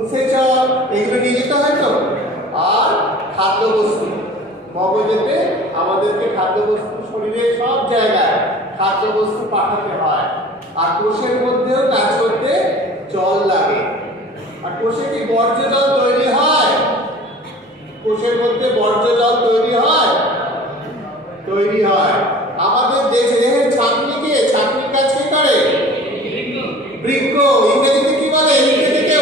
উৎসেচক এগুলো নিয়ে যেতে হয় তো, আর খাদ্যবস্তু মগজেতে আমাদেরকে খাদ্যবস্তু শরীরের সব জায়গায় খাদ্যবস্তু পাঠাতে হয়। আর কোষের মধ্যেও কাজ করতে জল লাগে। আর কোষে কি বর্জ্য জল তৈরি হয়? কোষের মধ্যে বর্জ্য জল তৈরি হয়? তৈরি হয়। আমাদের দেহের ছাঁকনিকে, ছাঁকনির কাজ কি করে? বৃক্ক। ইংরেজিতে কি বলে? ইংরেজিতে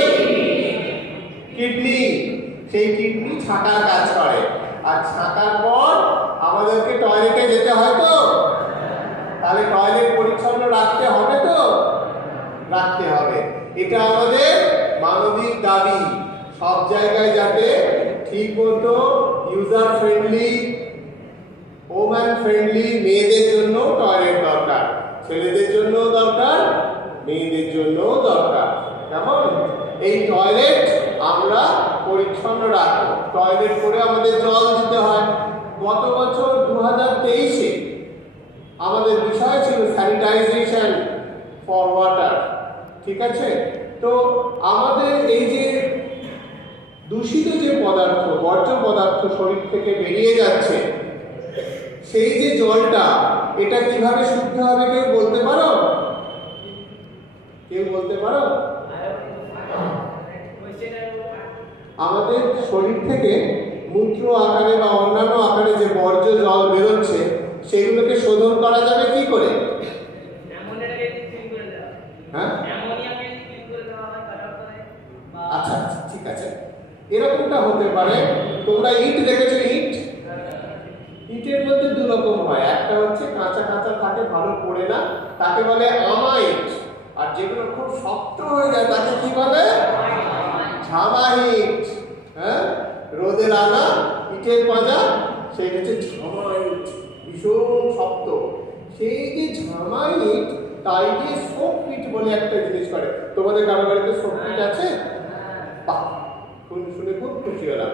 কিডনি। সেই কিডনি ছাঁকার কাজ করে। আর ছাঁকার পর আমাদেরকে টয়লেটে যেতে হয় তো, তাহলে টয়লেট পরিচ্ছন্ন রাখতে হবে তো, রাখতে হবে। এটা আমাদের মানবিক দাবি, সব জায়গায় যাতে ঠিক মতো ইউজার ফ্রেন্ডলি, ওম্যান ফ্রেন্ডলি, মেয়েদের জন্য টয়লেট দরকার, ছেলেদের জন্য দরকার, মেয়েদের জন্য দরকার। কেমন? এই টয়লেট আমরা পরিচ্ছন্ন রাখবো। টয়লেট করে আমাদের জল দিতে হয়। গত বছর 2023-এ আমাদের বিষয় ছিল স্যানিটাইজেশন ফর ওয়াটার। ঠিক আছে? তো আমাদের এই যে দূষিত যে পদার্থ, বর্জ্য পদার্থ শরীর থেকে বেরিয়ে যাচ্ছে, সেই যে জলটা, এটা কিভাবে শুদ্ধ হবে কেউ বলতে পারো? কেউ বলতে পারো? আমাদের শরীর থেকে মূত্র আকারে বা অন্যান্য আকারে যে বর্জ্য জল বেরোচ্ছে, সেগুলোকে শোধন করা যাবে কি করে? হ্যাঁ, আচ্ছা আচ্ছা, ঠিক আছে। এরকমটা হতে পারে, তোমরা ইট দেখেছো? ইট, ইটের মধ্যে দু রকম হয়। একটা হচ্ছে কাঁচা কাঁচা থাকে, ভালো পড়ে না, তাকে বলে আমাইট। আর যেগুলো খুব শক্ত হয়ে যায় তাকে কি বলে? ঝামাইট। হ্যাঁ, রোদের আনা ইটের পাজা, সেই হচ্ছে ঝামাইট, ভীষণ শক্ত। সেই যে ঝামাইট, তাই দিয়ে সোপপিট বলে একটা জিনিস করে। তোমাদের কারো বাড়িতে সোপপিট আছে? বাহ, শুনে খুব খুশি হলাম।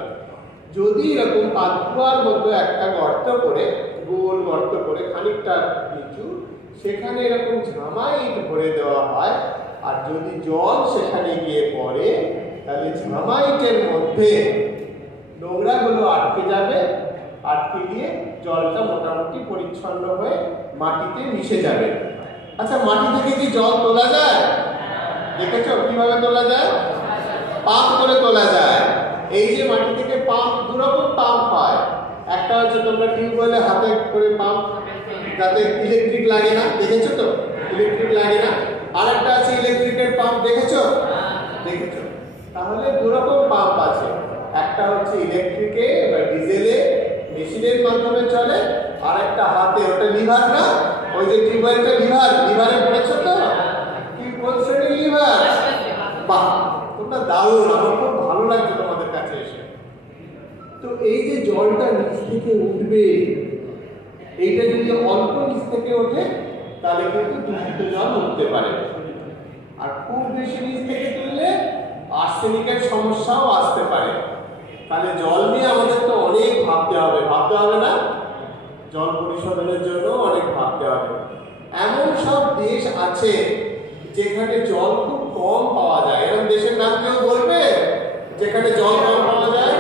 যদি এরকম পাতকুয়ার মতো একটা গর্ত করে, গোল গর্ত করে খানিকটা নিচু, সেখানে এরকম ঝামাইট ভরে দেওয়া হয়, আর যদি জল সেখানে গিয়ে পড়ে, তাহলে ঝামাইটের মধ্যে নোংরাগুলো আটকে যাবে, আটকে গিয়ে জলটা মোটামুটি পরিচ্ছন্ন হয়ে মাটিতে মিশে যাবে। আচ্ছা, মাটি থেকে কি জল তোলা যায়? দেখেছো কিভাবে তোলা যায়? পাম্প করে তোলা যায়। এই যে মাটি থেকে পাম্প, দুরকম পাম্প হয়। একটা হচ্ছে তোমরা টিউবওয়েলে হাতে করে পাম্প, যাতে ইলেকট্রিক লাগে না, দেখেছো তো? ইলেকট্রিক লাগে না। আর একটা আছে ইলেকট্রিকের পাম্প, দেখেছো? দেখেছো? তাহলে দুরকম পাম্প আছে। একটা হচ্ছে ইলেকট্রিকে বা ডিজেলে মেশিনের মাধ্যমে চলে, আর একটা হাতে, ওটা লিভার না? ওই যে টিউবওয়েলটা লিভার, লিভারে পড়েছো তো? কি কোন শ্রেণীর লিভার? বাহ, তোমরা দারুণ, আমার খুব ভালো লাগছে তোমাদের কাছে এসে। তো এই যে জলটা নিচ থেকে উঠবে, এইটা যদি অল্প নিচ থেকে ওঠে, তাহলে কিন্তু দূষিত জল উঠতে পারে। আর খুব বেশি নিচ থেকে তুললে আর্সেনিকের সমস্যাও আসতে পারে। তাহলে জল নিয়ে আমাদের তো অনেক ভাবতে হবে, ভাবতে হবে না? জল পরিশোধনের জন্য অনেক ভাবতে হবে। এমন সব দেশ আছে যেখানে জল খুব কম পাওয়া যায়। এরকম দেশের নাম কেউ বলবে যেখানে জল কম পাওয়া যায়?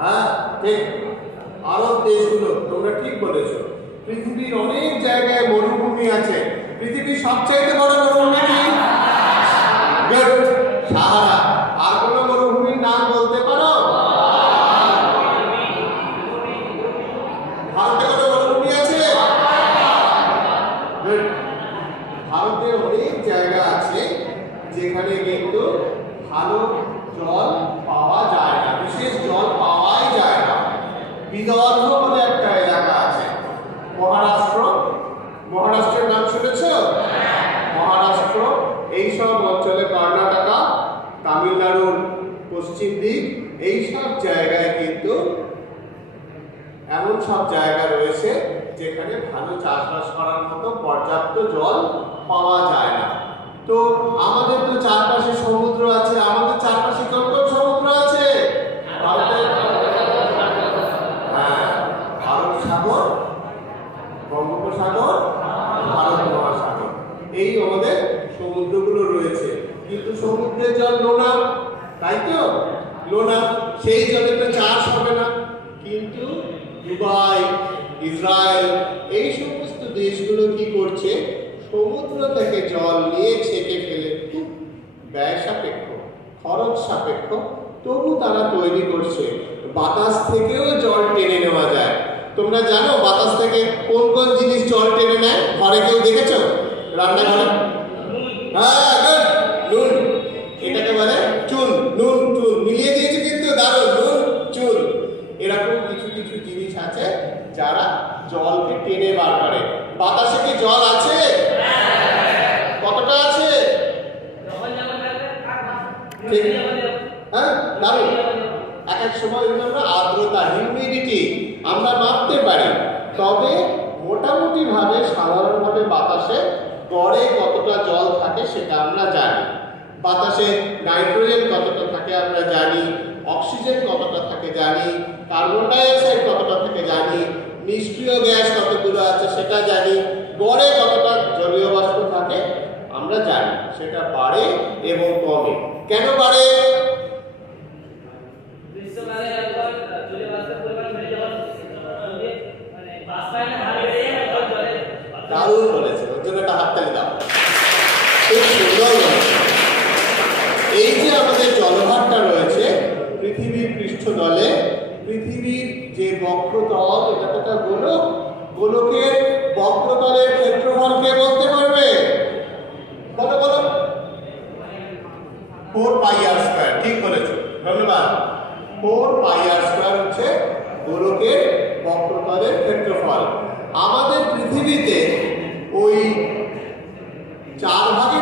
হ্যাঁ, ঠিক, আরব দেশগুলো। তোমরা ঠিক বলেছো। পৃথিবীর অনেক জায়গায় মরুভূমি আছে। পৃথিবীর সবচাইতে বড় মরুভূমি কি? সাহারা। আর কোন মরুভূমির নাম বলতে পারো? ভারতে কত মরুভূমি আছে? ভারতে অনেক জায়গা আছে যেখানে কিন্তু ভালো জল পাওয়া যায় না, বিশেষ জল পাওয়াই যায় না। বিদর্ভ বলে একটা এলাকা আছে, মহারাষ্ট্র। মহারাষ্ট্রের নাম শুনেছ? মহারাষ্ট্র, এইসব অঞ্চলে, কর্ণাটকা, তামিলনাড়ুর পশ্চিম দিক, এইসব জায়গায় কিন্তু এমন সব জায়গা রয়েছে যেখানে ভালো চাষবাস করার মতো পর্যাপ্ত জল পাওয়া যায় না। তো আমাদের তো চারপাশে সমুদ্র আছে। আমাদের চারপাশে কোন কোন সমুদ্র আছে? হ্যাঁ, আরব সাগর, বঙ্গোপসাগর, ভারত মহাসাগর, এই আমাদের সমুদ্রগুলো রয়েছে। কিন্তু সমুদ্রের জল লোনা, সেই জলে তো চাষ হবে না। কিন্তু দুবাই, ইসরায়েল এই সমস্ত দেশগুলো কি করছে, সমুদ্র থেকে জল নিয়ে ছেঁকে ফেলে, খুব ব্যয় সাপেক্ষ, খরচ সাপেক্ষ, তবু তারা তৈরি করছে। বাতাস থেকেও জল টেনে নেওয়া যায়। তোমরা জানো বাতাস থেকে কোন কোন জিনিস জল টেনে নেয়? ঘরে কেউ দেখেছো? রান্নাঘরে? হ্যাঁ, নুন। এটাকে বলে চুন। নুন চুন মিলিয়ে দিয়েছে কিন্তু, দারুণ। নুন চুন এরকম কিছু কিছু জিনিস আছে যারা জলকে টেনে বার করে। বাতাসে কি জল আছে? কতটা আছে? হ্যাঁ, দারুণ। এক এক সময় আমরা আর্দ্রতা, হিউমিডিটি আমরা মাপতে পারি। তবে মোটামুটি ভাবে সাধারণভাবে বাতাসে গড়ে কতটা জল থাকে সেটা আমরা জানি। বাতাসে নাইট্রোজেন কতটা থাকে আমরা জানি, অক্সিজেন কতটা থাকে জানি, কার্বন ডাই অক্সাইড কতটা থাকে জানি, নিষ্ক্রিয় গ্যাস কতগুলো আছে সেটা জানি, গড়ে কতটা জলীয় বাষ্প থাকে আমরা জানি। সেটা বাড়ে এবং কমে। কেন বাড়ে? দারুণ বলেছে, ওর জন্য একটা হাততালি দাও। খুব সুন্দর বলেছে। এই যে আমাদের জলভারটা রয়েছে পৃথিবীর পৃষ্ঠতলে, পৃথিবীর যে বক্রতল, এটা তো একটা গোলক। গোলকের বক্রতলের ক্ষেত্রফল কে বলতে পারবে? বলো বলো। 4πr²। ঠিক বলেছো, ধন্যবাদ। 4πr² হচ্ছে গোলকের বক্রতলের ক্ষেত্রফল। আমাদের পৃথিবীতে ওই 4 ভাগে